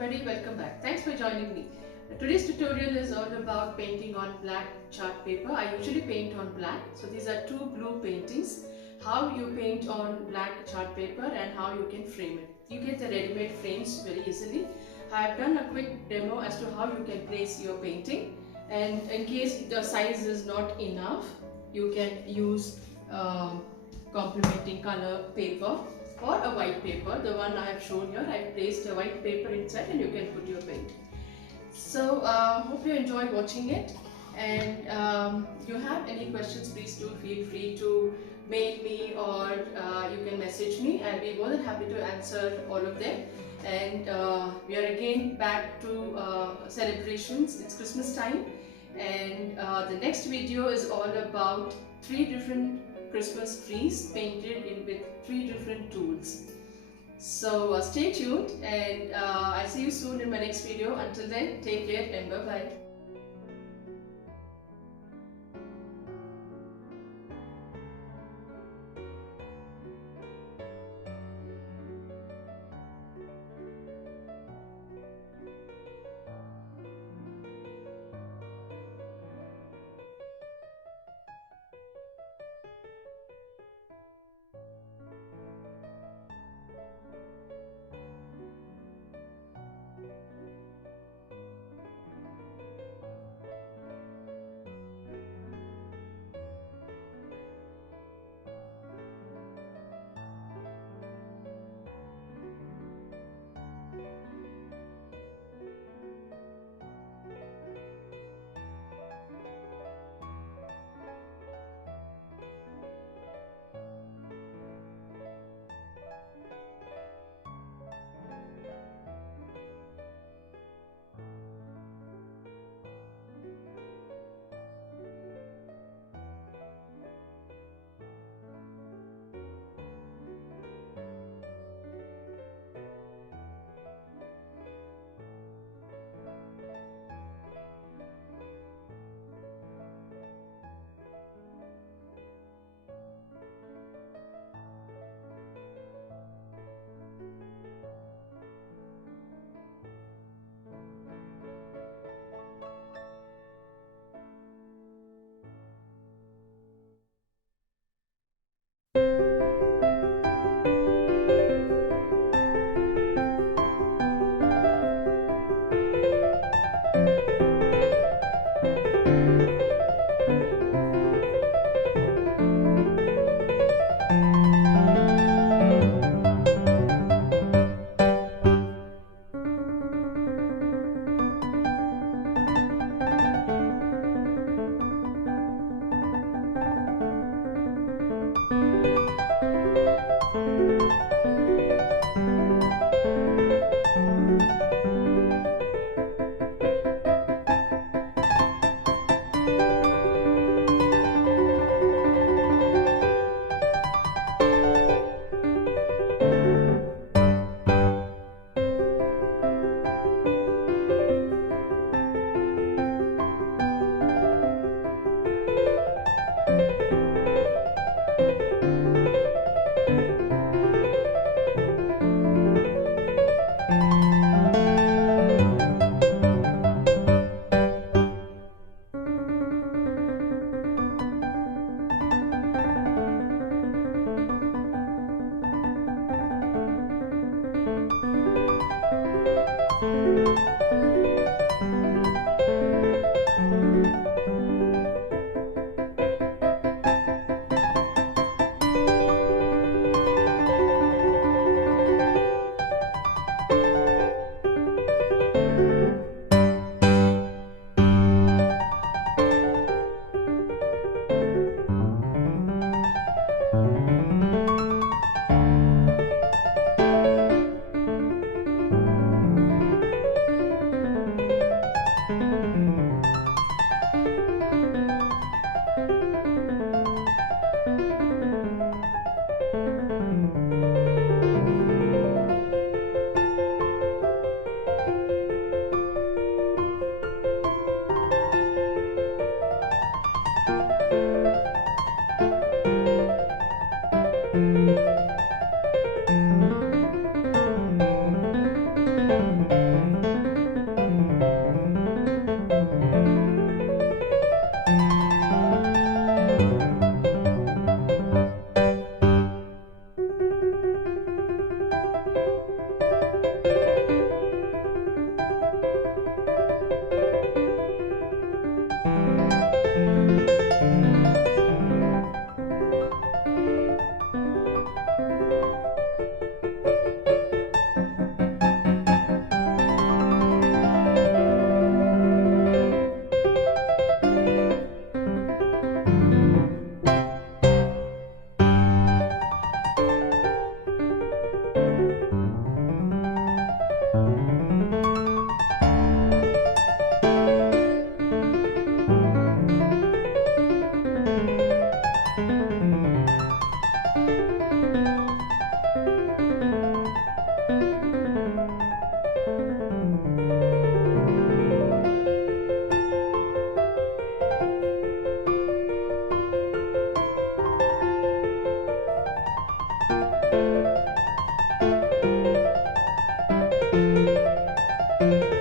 everybody, welcome back. Thanks for joining me. Today's tutorial is all about painting on black chart paper. I usually paint on black. So these are two blue paintings. How you paint on black chart paper and how you can frame it. You get the ready-made frames very easily. I have done a quick demo as to how you can place your painting, and in case the size is not enough, you can use complementing color paper or a white paper. The one I have shown here, I placed a white paper inside and you can put your paint. So hope you enjoy watching it, and if you have any questions, please do feel free to mail me or you can message me. I'll be more than happy to answer all of them. And we are again back to celebrations. It's Christmas time, and the next video is all about 3 different Christmas trees painted in with 3 different tools. So stay tuned, and I'll see you soon in my next video. Until then, take care and bye bye. Thank you.